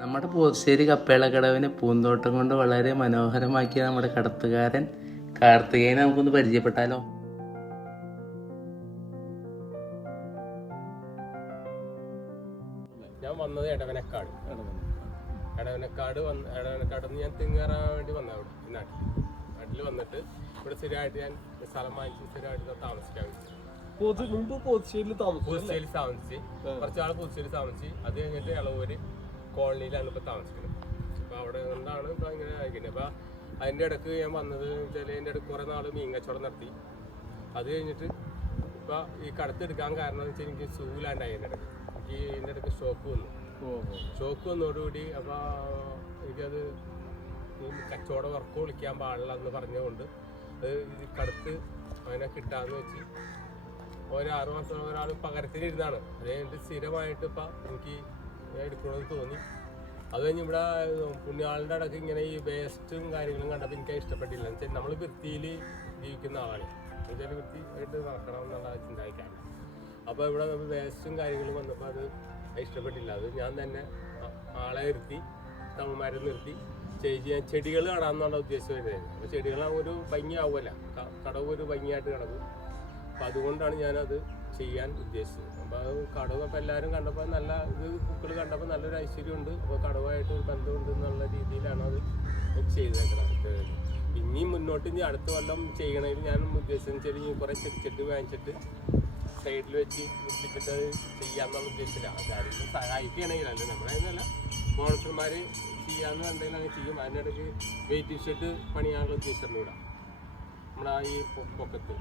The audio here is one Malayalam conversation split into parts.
നമ്മുടെ പോശ്ശേരി കപ്പേളക്കടവിനെ പൂന്തോട്ടം കൊണ്ട് വളരെ മനോഹരമാക്കിയ നമ്മുടെ കടത്തുകാരൻ കാർത്തികേയനെ നമുക്കൊന്ന് പരിചയപ്പെട്ടാലോ. ഞാൻ വന്നത് എടവനക്കാട് എടവനക്കാട് ഞാൻ തിങ്ങേറാൻ വേണ്ടി വന്നത് അവിടെ നാട്ടിൽ വന്നിട്ട് ഇവിടെ സ്ഥിരമായിട്ട് ഞാൻ സ്ഥലം വാങ്ങിച്ച് സ്ഥിരമായിട്ട് താമസിക്കാൻ വേണ്ടി പുതുശ്ശേരി താമസിച്ച് കുറച്ചാൾ പുതുശ്ശേരി താമസിച്ച് അത് കഴിഞ്ഞിട്ട് ഇളവൂര് കോളനിയിലാണ് ഇപ്പൊ താമസിക്കുന്നത്. അപ്പൊ അവിടെ കൊണ്ടാണ് ഇപ്പൊ ഇങ്ങനെ ആയിരിക്കുന്നത്. അപ്പൊ അതിന്റെ ഇടക്ക് ഞാൻ വന്നത് വെച്ചാൽ അതിന്റെ ഇടയ്ക്ക് കുറെ നാള് മീൻ കച്ചവടം നടത്തി. അത് കഴിഞ്ഞിട്ട് ഇപ്പൊ ഈ കടത്തെടുക്കാൻ കാരണം എന്ന് വെച്ചാൽ എനിക്ക് സൂലാണ്ടായി അതിന്റെ ഇടയ്ക്ക്. എനിക്ക് ഇതിന്റെ ഇടയ്ക്ക് ഷോക്ക് വന്നതോടുകൂടി അപ്പൊ എനിക്കത് ഈ കച്ചവട വർക്ക് വിളിക്കാൻ പാടില്ല എന്ന് പറഞ്ഞുകൊണ്ട് അത് ഈ കടത്ത് അതിനെ കിട്ടാന്ന് വെച്ച് ഒരു 6 മാസം ഒരാൾ പകരത്തിനിരുന്നാണ്. അത് കഴിഞ്ഞിട്ട് സ്ഥിരമായിട്ട് ഇപ്പം എനിക്ക് എടുക്കണമെന്ന് തോന്നി. അത് കഴിഞ്ഞ് ഇവിടെ പുണ്യാളുടെ ഇടയ്ക്ക് ഇങ്ങനെ ഈ വേസ്റ്റും കാര്യങ്ങളും കണ്ടപ്പോൾ എനിക്ക് ഇഷ്ടപ്പെട്ടില്ല. എന്ന് വെച്ചാൽ നമ്മൾ വൃത്തിയിൽ ജീവിക്കുന്ന ആളാണ്, എന്നുവെച്ചാൽ വൃത്തിയായിട്ട് നടക്കണം എന്നുള്ള ചിന്തായിട്ടാണ്. അപ്പോൾ ഇവിടെ നമ്മൾ വേസ്റ്റും കാര്യങ്ങളും വന്നപ്പോൾ അത് ഇഷ്ടപ്പെട്ടില്ല. അത് ഞാൻ തന്നെ ആളെ നിർത്തി തമിഴ്മാരെ നിർത്തി ഞാൻ ചെടികൾ നടാമെന്നുള്ള ഉദ്ദേശം വരുന്നത്. അപ്പോൾ ചെടികൾ ഒരു ഭംഗിയാവുമല്ല, കടവ് ഒരു ഭംഗിയായിട്ട് കിടക്കും. അപ്പം അതുകൊണ്ടാണ് ഞാനത് ചെയ്യാൻ ഉദ്ദേശിച്ചത്. അപ്പോൾ അത് കടവ് അപ്പോൾ എല്ലാവരും കണ്ടപ്പോൾ നല്ല ഇത് പൂക്കൾ കണ്ടപ്പോൾ നല്ലൊരു ഐശ്വര്യമുണ്ട്, അപ്പോൾ കടവായിട്ട് ഒരു ബന്ധമുണ്ട് എന്നുള്ള രീതിയിലാണ് അത് ചെയ്തേക്കുന്നത്. ഇനിയും മുന്നോട്ട് ഇനി അടുത്ത കൊല്ലം ചെയ്യണമെങ്കിൽ ഞാൻ ഉദ്ദേശിച്ചാൽ കുറേ ചെടി വാങ്ങിച്ചിട്ട് സൈഡിൽ വെച്ച് ഇട്ടിട്ട് ചെയ്യാമെന്നുള്ള ഉദ്ദേശത്തിലാണ്. ആരും സഹായിക്കുകയാണെങ്കിൽ അല്ല നമ്മളതിനല്ല സ്പോൺസർമാർ ചെയ്യാമെന്ന് കണ്ടെങ്കിൽ അങ്ങനെ ചെയ്യും. അതിനിടയ്ക്ക് വെയിറ്റിംഗ് ഷെഡ് പണിയാനുള്ള ഉദ്ദേശിച്ചിട്ടുണ്ട് ഇവിടെ നമ്മുടെ ഈ പൊക്കത്ത്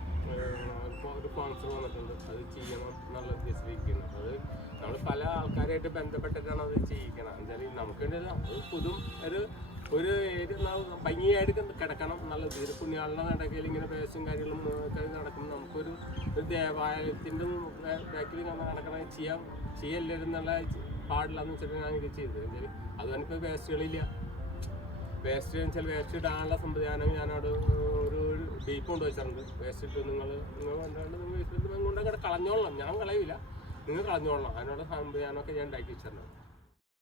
ഒരു സ്പോൺസർ വന്നിട്ടുണ്ട്. അത് ചെയ്യണം എന്നുള്ള ഉദ്ദേശിച്ചിരിക്കുന്നു. അത് നമ്മൾ പല ആൾക്കാരായിട്ട് ബന്ധപ്പെട്ടിട്ടാണ് അത് ചെയ്യിക്കണം. എന്തായാലും നമുക്ക് വേണ്ടത് അത് ഒരു ഭംഗിയായിട്ട് കിടക്കണം എന്നുള്ള തീരെ പുണ്യാളുടെ നടക്കയിൽ ഇങ്ങനെ വേസ്റ്റും കാര്യങ്ങളും നടക്കുമ്പോൾ നമുക്കൊരു ദേവാലയത്തിൻ്റെ ബാക്കിൽ നടക്കണം ചെയ്യല്ലെന്നുള്ള പാടില്ലാന്ന് വെച്ചിട്ട് ഞാൻ ഇത് ചെയ്തത്. എന്തായാലും അതുകൊണ്ട് ഇപ്പോൾ വേസ്റ്റുകളില്ല. വേസ്റ്റ് വെച്ചാൽ വേസ്റ്റ് ഇടാനുള്ള സംവിധാനം ഞാനവിടെ ഒരു ഡീപ്പ് കൊണ്ട് വെച്ചിട്ടുണ്ട്. വേസ്റ്റ് ഇട്ട് നിങ്ങൾ കണ്ടാണ്ട് നിങ്ങൾ വേസ്റ്റ് കൊണ്ടങ്ങനെ കളഞ്ഞോളണം. ഞാൻ കളയില്ല, നിങ്ങൾ കളഞ്ഞോളണം. അതിനുള്ള സംവിധാനമൊക്കെ ഞാൻ ഉണ്ടാക്കി വെച്ചിട്ടുണ്ട്.